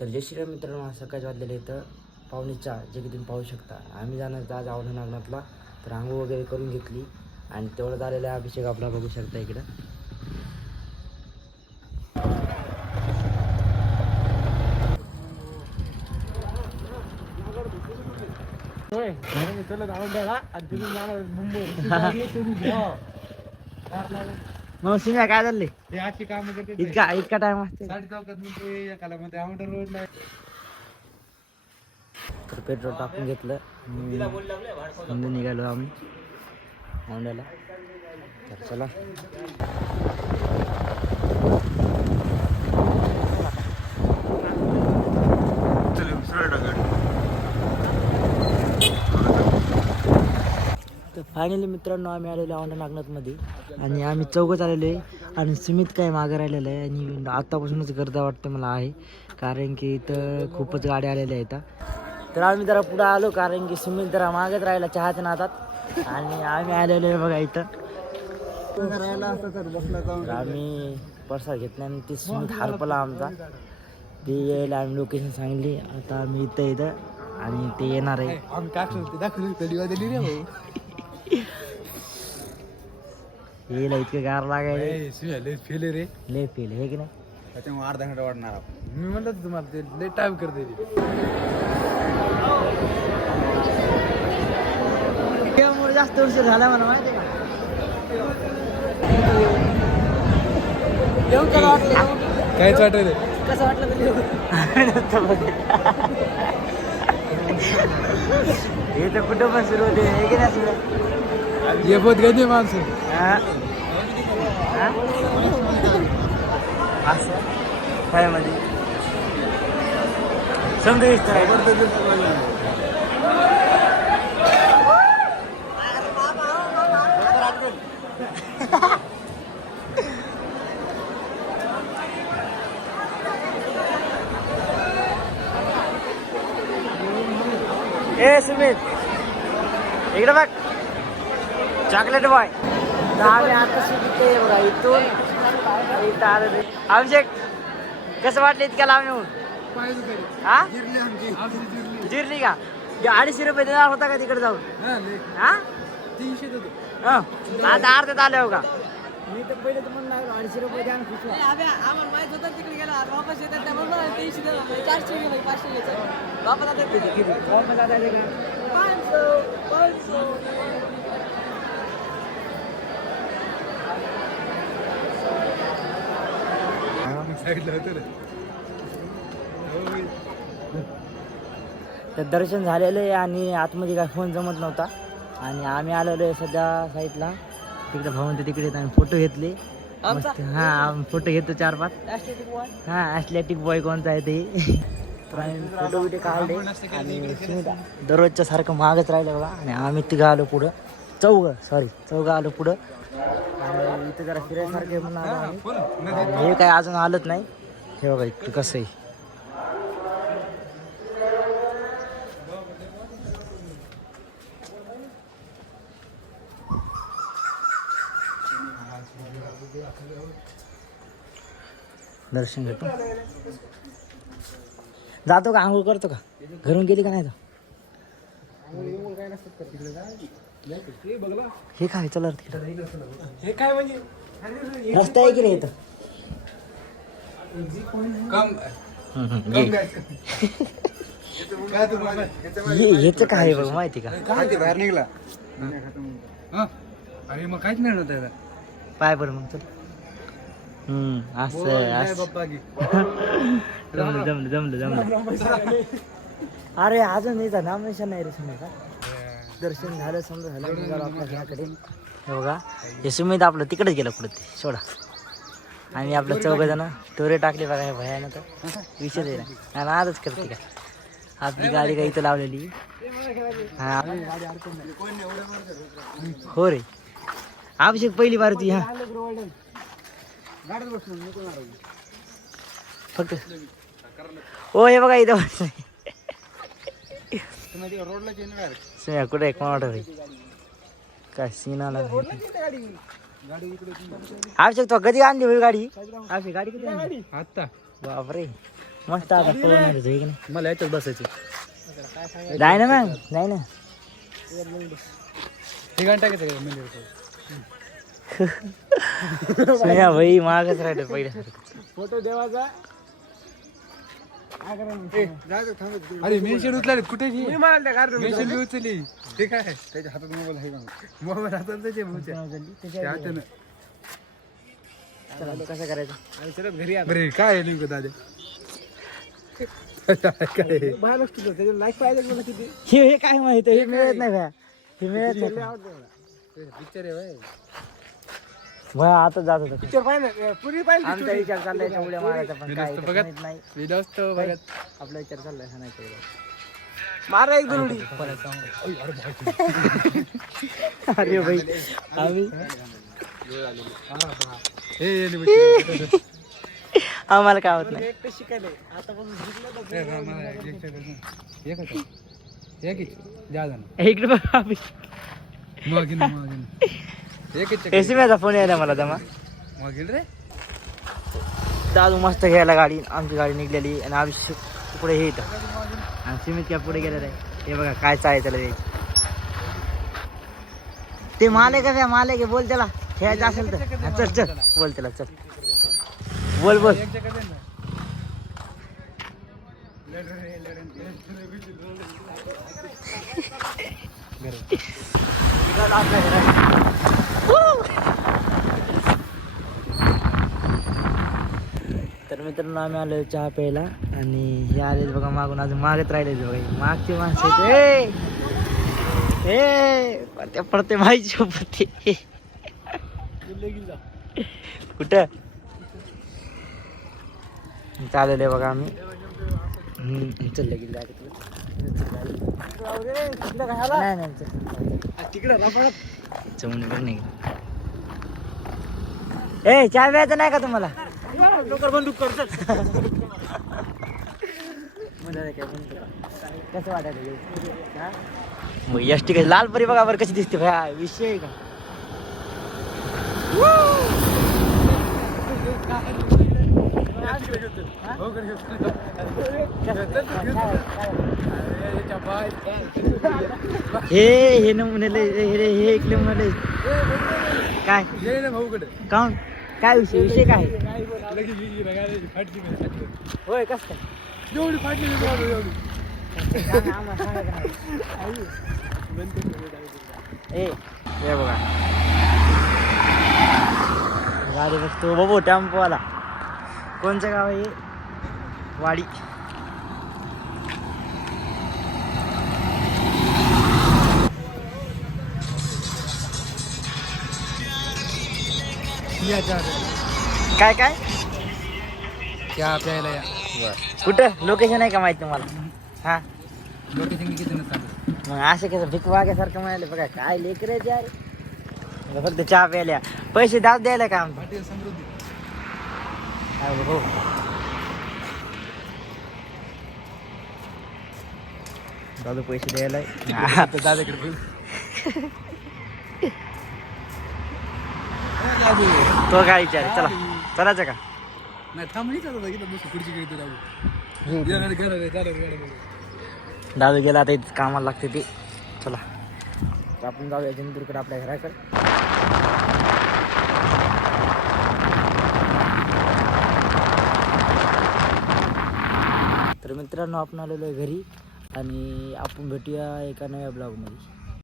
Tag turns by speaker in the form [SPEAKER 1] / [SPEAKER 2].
[SPEAKER 1] तर जय श्रीराम मित्रांनो सकाळी वाजलेले इथं पावणे चार जे की तुम्ही पाहू शकता. आम्ही जाणार आज आवडा नागनाथला. तर आंघोळ वगैरे करून घेतली आणि तेवढं झालेला अभिषेक आपला बघू शकता इकडं. मग सिन्या काय झाले
[SPEAKER 2] अशी काम करते
[SPEAKER 1] इतका इतका टाइम असते
[SPEAKER 2] साडे चौकात म्हणते एकाला म्हणते आउटर रोडला
[SPEAKER 1] तर पेट्रोल टाकून घेतलं. समजून निघालो आम्ही औंड्याला तर चला. तर फायनली मित्रांनो आम्ही आलेलो आहे औंढा नागनाथमध्ये. आणि आम्ही चौघच आलेलो आहे. आणि सुमित काय मागं राहिलेलं आहे आणि आत्तापासूनच गर्दा वाटते मला आहे. कारण की इथं खूपच गाड्या आलेल्या आहेत तर आम्ही जरा पुढं आलो कारण की सुमित जरा मागत राहिला चहाच्या नादात. आणि आम्ही आलेलो आहे बघा इथं. आम्ही प्रसाद घेतला आणि ते सुमित हरपला आमचा. ते यायला आम्ही लोकेशन सांगली आता आम्ही इथं इथं आणि ते येणार आहे. येईल इतकं गार लागायला.
[SPEAKER 2] फेले रे.
[SPEAKER 1] लय फील हे की नाही?
[SPEAKER 2] त्याच्यामुळे अर्धा घंटा वाढणार आपण. मी म्हणलं तुम्हाला ते लय टाइम करते
[SPEAKER 1] त्यामुळे जास्त उशीर झाला मला माहिती का? येऊन कसं वाटलं? येऊन?
[SPEAKER 2] काहीच वाटत
[SPEAKER 1] कसं वाटलं? हे तर कुठं पण सुरू होते हे की नाही
[SPEAKER 2] ये बहुत गंदे माणसं
[SPEAKER 1] हा? हा? असं काय मध्ये समजा ए सुमित. इकडे बघ. चॉकलेट बॉय आम्ही आता शिकते बघा इथून. इथं आलो रे. अभिषेक कसं वाटलं इतक्या लांब येऊन? हा? जिरली का? अडीचशे रुपये देणार होता का तिकडे जाऊन? हा
[SPEAKER 2] तीनशे
[SPEAKER 1] हं. आता अर्ध्यात आले हो का? मी तर पहिले तर म्हणून लागलो अडीचशे रुपये द्या खुश.
[SPEAKER 3] आम्हाला माहीत होतं तिकडे गेला. वापस येतात. तीनशे देतो चारशे गेलो पाचशे घ्यायचं वापस आता
[SPEAKER 1] किती वापस आता का?
[SPEAKER 3] पाचशे पाचशे.
[SPEAKER 1] तर दर्शन झालेलं आहे आणि आतमध्ये काय फोन जमत नव्हता. आणि आम्ही आलेलो आहे सध्या साईडला तिकडे भाऊन तिकडे. आम्ही फोटो घेतले. मस्त हा फोटो घेतो चार पाच. हा ॲथलेटिक बॉय कोणता आहे ते? तर आम्ही फोटो बिटो काढले. आणि सुमित दररोजच्या सारखं मागच राहिलं बघा. आणि आम्ही तिघं आलो पुढं. चौघं सॉरी चौघं आलो पुढं. आणि इथं जरा फिरायसारखं म्हणून आलो आम्ही. हे काय अजून आलंच नाही. हे बघा इकडं कसं आहे. दर्शन घेतो जातो का? आंघोळ करतो का? घरून गेली का नाही तो? हे काय? चला
[SPEAKER 2] हे काय म्हणजे?
[SPEAKER 1] रस्ता आहे की रे इथं?
[SPEAKER 2] कम
[SPEAKER 1] ये.
[SPEAKER 2] काय
[SPEAKER 1] बघ माहिती का?
[SPEAKER 2] बाहेर निघला? अरे मग काहीच नाही
[SPEAKER 1] पाय बरं मग चल. हम्म असं असं जमलं जमलं जमलं जमलं अरे अजून इथं नामनिशाण नाही रे समजा का दर्शन झालं समजा झालं निघालो आपल्या घराकडे हे बघा हे सुमित आपलं तिकडेच गेलं पुढे ते सोडा आणि आपलं चौघ जण टोरे टाकले बघा हे भयानं तर विषय आहे ना आणि आजच करते का आपली गाडी काही इथं लावलेली हा हो रे अभिषेक पहिली बार ती हा फक्त. हो हे बघा इथं बसलंय.
[SPEAKER 2] रोडला
[SPEAKER 1] कुठे कोण वाटत काय सीन आला अभिषेक तो कधी आणली होई गाडी? अभिषेक गाडी कधी आणली?
[SPEAKER 2] आता
[SPEAKER 1] बापरे. मस्त आता हे की नाही?
[SPEAKER 2] मला याच्यात बसायचं.
[SPEAKER 1] जाय ना मग जाय ना.
[SPEAKER 2] ठिकाण टाकायचं का मंदिर
[SPEAKER 1] सुया भाई मागच राहते पहिले.
[SPEAKER 2] फोटो देवाचा. अरे मेन्शन उचला कुठे मेन्शन बी उचलली. ठीक आहे. त्याच्या हातात मोबाईल आहे मोबाईल हातात त्याचे हातानं.
[SPEAKER 1] चला, कसं करायचं?
[SPEAKER 2] बरे काय आहे नेमकं दादा? काय
[SPEAKER 1] हे हे काय माहीत हे मिळत नाही भया हे मिळत नाही
[SPEAKER 2] पिक्चर आहे
[SPEAKER 1] आता जात होता
[SPEAKER 2] पिक्चर पाहिलं पुरी पाहिलं
[SPEAKER 1] आमचा विचार चाललाय त्या उड्या मारायचा पण काय इथं नाही
[SPEAKER 2] बघत
[SPEAKER 1] आपला विचार चाललाय हा नाही केला.
[SPEAKER 2] मारा एक
[SPEAKER 1] अरे भाई आम्ही
[SPEAKER 2] हे ये.
[SPEAKER 1] आम्हाला काय होत नाही
[SPEAKER 2] हे बघ, मला एक- होता.
[SPEAKER 1] इकडे बघ आम्ही
[SPEAKER 2] मागील ना, मागील ना. इच check.
[SPEAKER 1] एसीमेचा फ़ोन यायला मला जमा
[SPEAKER 2] मागील रे
[SPEAKER 1] दादू मस्त घ्यायला गाडी आमची गाडी निघलेली आणि पुढे हे येतं आणि सिमित काय पुढे गेलेलं आहे हे बघा काय चाय त्याला द्यायचं ते माले का माले का बोल त्याला खेळायचं असेल तर चल चल बोल त्याला चल। बोल बोल।
[SPEAKER 2] एक
[SPEAKER 1] मित्रांनो आम्ही आलो चहा प्यायला. आणि हे आले बघा मागून अजून मागत राहिले बघा. मागची माणसं. ए! ए! पडते पडते माहिती सोबत कुठं? चालेल आहे बघा आम्ही. चल लगेच नाही ए चहा प्यायचं नाही का तुम्हाला? कसं वाटायला मग एस टी लाल परी बघा बरं कशी दिसते भाया विषय आहे का?
[SPEAKER 2] हो, कर, कर.
[SPEAKER 1] हे हे नमुने हे ऐकले मला काय?
[SPEAKER 2] ये ना भाऊकडे.
[SPEAKER 1] काऊन? काय विषय विषय काय. होय कस काय
[SPEAKER 2] एवढी फाटली.
[SPEAKER 1] ए हे बघा गाडी बघतो बाबू टेम्पोवाला कोणचं गाव आहे? वाडी
[SPEAKER 2] या
[SPEAKER 1] काय काय?
[SPEAKER 2] चहा प्यायला या.
[SPEAKER 1] कुठं? लोकेशन आहे का माहिती तुम्हाला? हा?
[SPEAKER 2] लोकेशन किती नसतात
[SPEAKER 1] मग असे कसं भीक वाग्यासारखं म्हणाले बघा काय यार. फक्त चहा प्यायला पैसे दाब द्यायला का आमचं?
[SPEAKER 2] हॉटेल समृद्धी.
[SPEAKER 1] हो दादू पैसे द्यायला.
[SPEAKER 2] दादाकडे बोल.
[SPEAKER 1] तो काय विचार चला. चलायचं का?
[SPEAKER 2] नाही थांब नाही चालत इथं बसू खुर्ची घेतो दाबू येणार घराला आहे, चालत गाडीमध्ये.
[SPEAKER 1] दादू गेला आता कामाला लागते ते. चला. तर आपण जाऊया जिंतूरकडे आपल्या घराकडे. तर मित्रांनो आपण आलेलो आहे घरी आणि आपण भेटूया एका नव्या ब्लॉगमध्ये.